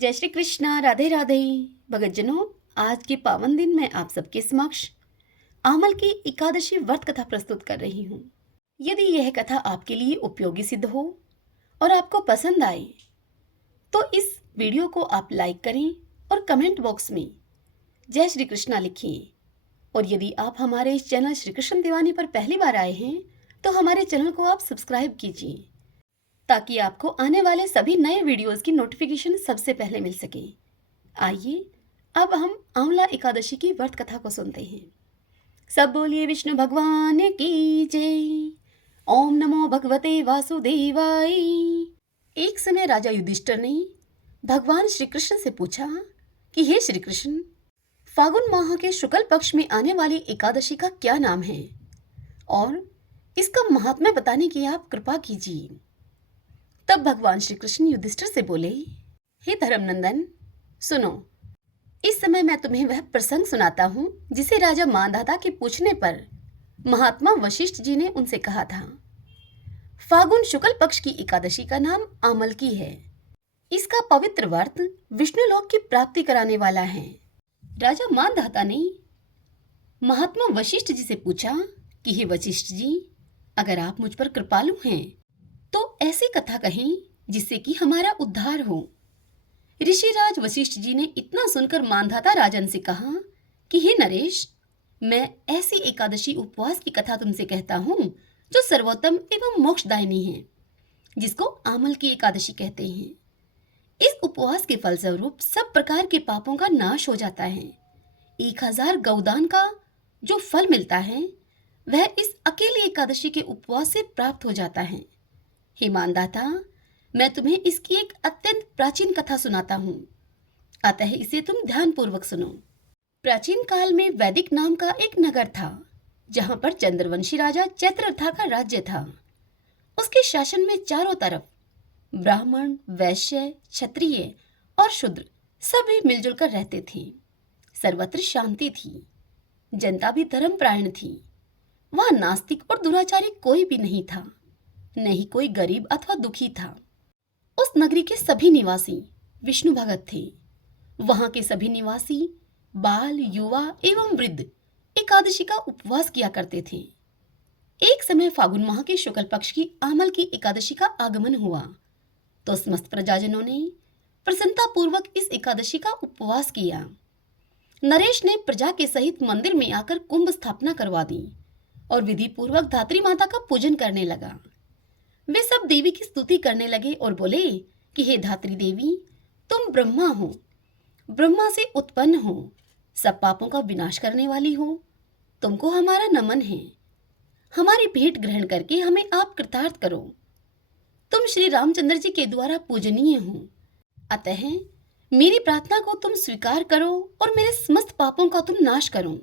जय श्री कृष्णा, राधे राधे। भगतजनों, आज के पावन दिन में आप सबके समक्ष आमल की एकादशी व्रत कथा प्रस्तुत कर रही हूँ। यदि यह कथा आपके लिए उपयोगी सिद्ध हो और आपको पसंद आए तो इस वीडियो को आप लाइक करें और कमेंट बॉक्स में जय श्री कृष्णा लिखिए। और यदि आप हमारे इस चैनल श्री कृष्ण दीवानी पर पहली बार आए हैं तो हमारे चैनल को आप सब्सक्राइब कीजिए ताकि आपको आने वाले सभी नए वीडियोस की नोटिफिकेशन सबसे पहले मिल सके। आइए अब हम आंवला एकादशी की व्रत कथा को सुनते हैं। सब बोलिए विष्णु भगवान की जय। ओम नमो भगवते वासुदेवाय। एक समय राजा युधिष्ठिर ने भगवान श्री कृष्ण से पूछा कि हे श्री कृष्ण, फागुन माह के शुक्ल पक्ष में आने वाली एकादशी का क्या नाम है और इसका महात्म्य बताने की आप कृपा कीजिए। तब भगवान श्री कृष्ण युधिष्ठिर से बोले, हे धर्मनंदन, सुनो, इस समय मैं तुम्हें वह प्रसंग सुनाता हूँ जिसे राजा मांधाता के पूछने पर महात्मा वशिष्ठ जी ने उनसे कहा था। फागुन शुक्ल पक्ष की एकादशी का नाम आमल की है। इसका पवित्र व्रत विष्णुलोक की प्राप्ति कराने वाला है। राजा मांधाता ने महात्मा वशिष्ठ जी से पूछा कि हे वशिष्ठ जी, अगर आप मुझ पर कृपालु हैं तो ऐसी कथा कहें जिससे कि हमारा उद्धार हो। ऋषिराज वशिष्ठ जी ने इतना सुनकर मांधाता राजन से कहा कि हे नरेश, मैं ऐसी एकादशी उपवास की कथा तुमसे कहता हूँ जो सर्वोत्तम एवं मोक्षदायिनी है, जिसको आमल की एकादशी कहते हैं। इस उपवास के फलस्वरूप सब प्रकार के पापों का नाश हो जाता है। 1000 गौदान का जो फल मिलता है वह इस अकेली एकादशी के उपवास से प्राप्त हो जाता है। हे मानदाता, मैं तुम्हें इसकी एक अत्यंत प्राचीन कथा सुनाता हूँ, अतः इसे तुम ध्यानपूर्वक सुनो। प्राचीन काल में वैदिक नाम का एक नगर था जहाँ पर चंद्रवंशी राजा चैत्ररथा का राज्य था। उसके शासन में चारों तरफ ब्राह्मण, वैश्य, क्षत्रिय और शूद्र सभी मिलजुल कर रहते थे। सर्वत्र शांति थी, जनता भी धर्मपरायण थी। वहाँ नास्तिक और दुराचारी कोई भी नहीं था, नहीं कोई गरीब अथवा दुखी था। उस नगरी के सभी निवासी विष्णु भगत थे। वहां के सभी निवासी बाल, युवा एवं वृद्ध एकादशी का उपवास किया करते थे। एक समय फागुन माह के शुक्ल पक्ष की आमल की एकादशी का आगमन हुआ तो समस्त प्रजाजनों ने प्रसन्नता पूर्वक इस एकादशी का उपवास किया। नरेश ने प्रजा के सहित मंदिर में आकर कुंभ स्थापना करवा दी और विधि पूर्वक धात्री माता का पूजन करने लगा। वे सब देवी की स्तुति करने लगे और बोले कि हे धात्री देवी, तुम ब्रह्मा हो, ब्रह्मा से उत्पन्न हो, सब पापों का विनाश करने वाली हो। तुमको हमारा नमन है। हमारी भेंट ग्रहण करके हमें आप कृतार्थ करो। तुम श्री रामचंद्र जी के द्वारा पूजनीय हो, अतः मेरी प्रार्थना को तुम स्वीकार करो और मेरे समस्त पापों का तुम नाश करो।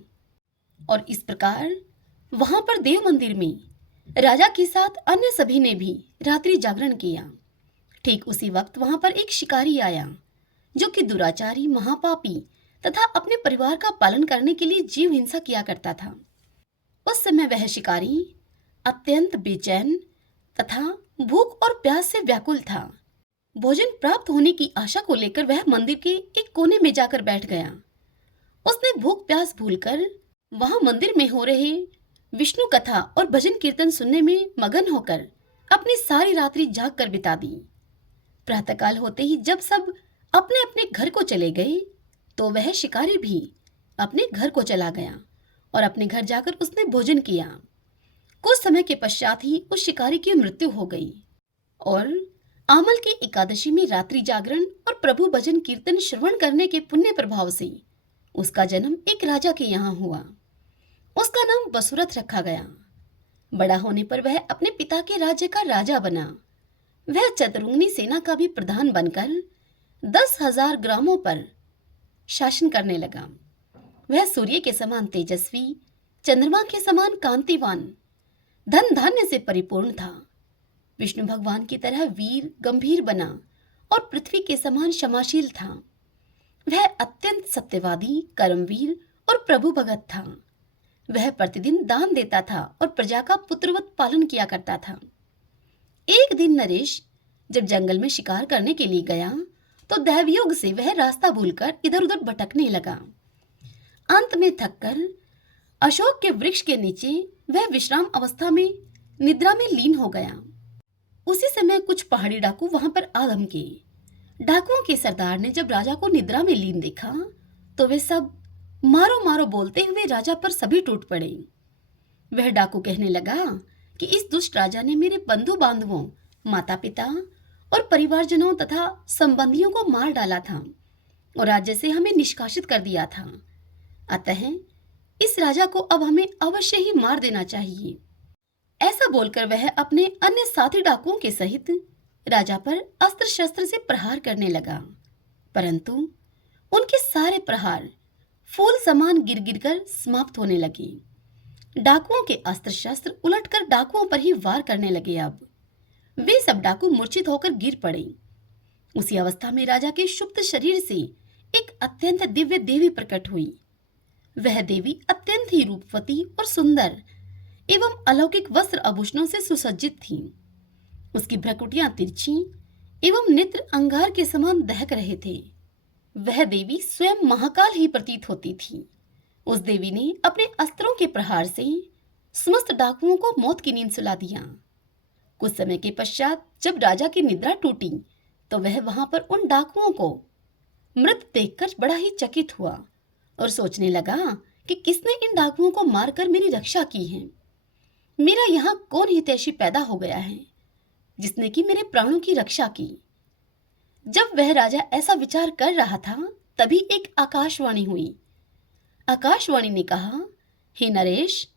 और इस प्रकार वहां पर देव मंदिर में राजा के साथ अन्य सभी ने भी रात्रि जागरण किया। ठीक उसी वक्त वहां पर एक शिकारी आया जो कि दुराचारी, महापापी तथा अपने परिवार का पालन करने के लिए जीव हिंसा किया करता था। उस समय वह शिकारी अत्यंत बेचैन तथा भूख और प्यास से व्याकुल था। भोजन प्राप्त होने की आशा को लेकर वह मंदिर के एक कोने में जाकर बैठ गया। उसने भूख प्यास भूलकर वहां मंदिर में हो रहे विष्णु कथा और भजन कीर्तन सुनने में मगन होकर अपनी सारी रात्रि जाग कर बिता दी। प्रातःकाल होते ही जब सब अपने अपने घर को चले गए तो वह शिकारी भी अपने घर को चला गया और अपने घर जाकर उसने भोजन किया। कुछ समय के पश्चात ही उस शिकारी की मृत्यु हो गई और आमल की एकादशी में रात्रि जागरण और प्रभु भजन कीर्तन श्रवण करने के पुण्य प्रभाव से उसका जन्म एक राजा के यहाँ हुआ। उसका नाम वसुरथ रखा गया। बड़ा होने पर वह अपने पिता के राज्य का राजा बना। वह चतुरंगिनी सेना का भी प्रधान बनकर 10,000 ग्रामों पर शासन करने लगा। वह सूर्य के समान तेजस्वी, चंद्रमा के समान कांतिवान, धन धान्य से परिपूर्ण था। विष्णु भगवान की तरह वीर, गंभीर बना और पृथ्वी के समान क्षमाशील था। वह अत्यंत सत्यवादी, कर्मवीर और प्रभु भगत था। वह प्रतिदिन दान देता था और प्रजा का पुत्रवत पालन किया करता था। एक दिन नरेश जब जंगल में शिकार करने के लिए गया तो दैवयोग से वह रास्ता भूलकर इधर उधर भटकने लगा। अंत में थककर अशोक के वृक्ष के नीचे वह विश्राम अवस्था में निद्रा में लीन हो गया। उसी समय कुछ पहाड़ी डाकू वहां पर आ धमके। डाकुओं के सरदार ने जब राजा को निद्रा में लीन देखा तो वे सब मारो मारो बोलते हुए राजा पर सभी टूट पड़े। वह डाकू कहने लगा कि इस दुष्ट राजा ने मेरे बंधु बांधवों, माता पिता और परिवारजनों तथा संबंधियों को मार डाला था और राज्य से हमें निष्कासित कर दिया था। अतः इस राजा को अब हमें अवश्य ही मार देना चाहिए। ऐसा बोलकर वह अपने अन्य साथी डाकुओं के सहित राजा पर अस्त्र शस्त्र से प्रहार करने लगा, परंतु उनके सारे प्रहार फूल समान गिर गिर कर समाप्त होने लगे। डाकुओं के अस्त्र शस्त्र उलटकर डाकुओं पर ही वार करने लगे। अब वे सब डाकू मूर्छित होकर गिर पड़े। उसी अवस्था में राजा के सुप्त शरीर से एक अत्यंत दिव्य देवी प्रकट हुई। वह देवी अत्यंत ही रूपवती और सुंदर एवं अलौकिक वस्त्र आभूषणों से सुसज्जित थी। उसकी भ्रकुटियां तिरछी एवं नेत्र अंगार के समान दहक रहे थे। वह देवी स्वयं महाकाल ही प्रतीत होती थी। उस देवी ने अपने अस्त्रों के प्रहार से समस्त डाकुओं को मौत की नींद सुला दिया। कुछ समय के पश्चात जब राजा की निद्रा टूटी तो वह वहां पर उन डाकुओं को मृत देखकर बड़ा ही चकित हुआ और सोचने लगा कि किसने इन डाकुओं को मारकर मेरी रक्षा की है। मेरा यहाँ कौन हितैषी पैदा हो गया है जिसने कि मेरे प्राणों की रक्षा की। जब वह राजा ऐसा विचार कर रहा था तभी एक आकाशवाणी हुई। आकाशवाणी ने कहा, हे नरेश,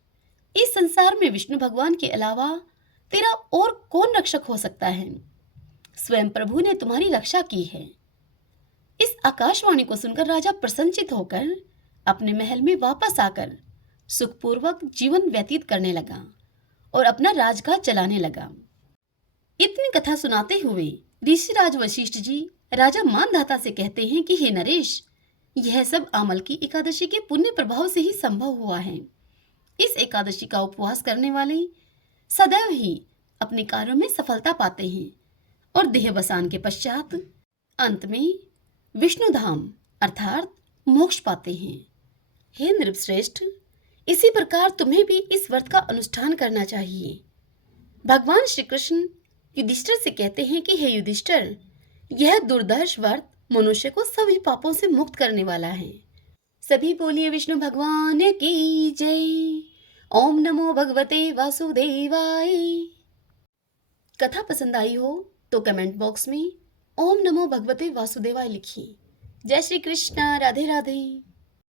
इस संसार में विष्णु भगवान के अलावा तेरा और कौन रक्षक हो सकता है। स्वयं प्रभु ने तुम्हारी रक्षा की है। इस आकाशवाणी को सुनकर राजा प्रसन्नचित होकर अपने महल में वापस आकर सुखपूर्वक जीवन व्यतीत करने लगा और अपना राजकाज चलाने लगा। इतनी कथा सुनाते हुए ऋषिराज वशिष्ठ जी राजा मानधाता से कहते हैं कि हे नरेश, यह सब आमल की एकादशी के पुण्य प्रभाव से ही संभव हुआ है। इस एकादशी का उपवास करने वाले सदैव ही अपने कार्यों में सफलता पाते हैं और देहवसान के पश्चात अंत में विष्णु धाम अर्थात मोक्ष पाते हैं। हे नृपश्रेष्ठ, इसी प्रकार तुम्हें भी इस व्रत का अनुष्ठान करना चाहिए। भगवान श्री कृष्ण युधिष्ठिर से कहते हैं कि हे युधिष्ठिर, यह दुर्धर्ष व्रत मनुष्य को सभी पापों से मुक्त करने वाला है। सभी बोलिए विष्णु भगवान की जय। ओम नमो भगवते वासुदेवाय। कथा पसंद आई हो तो कमेंट बॉक्स में ओम नमो भगवते वासुदेवाय लिखिए। जय श्री कृष्ण। राधे राधे।